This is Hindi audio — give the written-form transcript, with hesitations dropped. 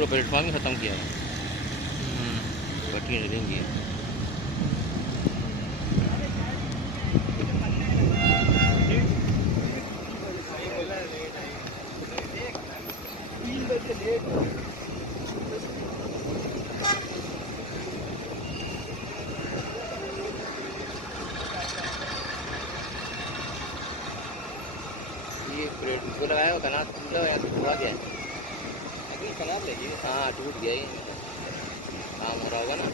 पूरा प्लेटफॉर्म ही ख़त्म किया है। पटरियाँ चलेंगी। ये प्लेट को लगाया होगा ना, टूटा हुआ हुआ गया है। अभी खराब लगी। हाँ टूट गया, ये काम हो रहा होगा ना।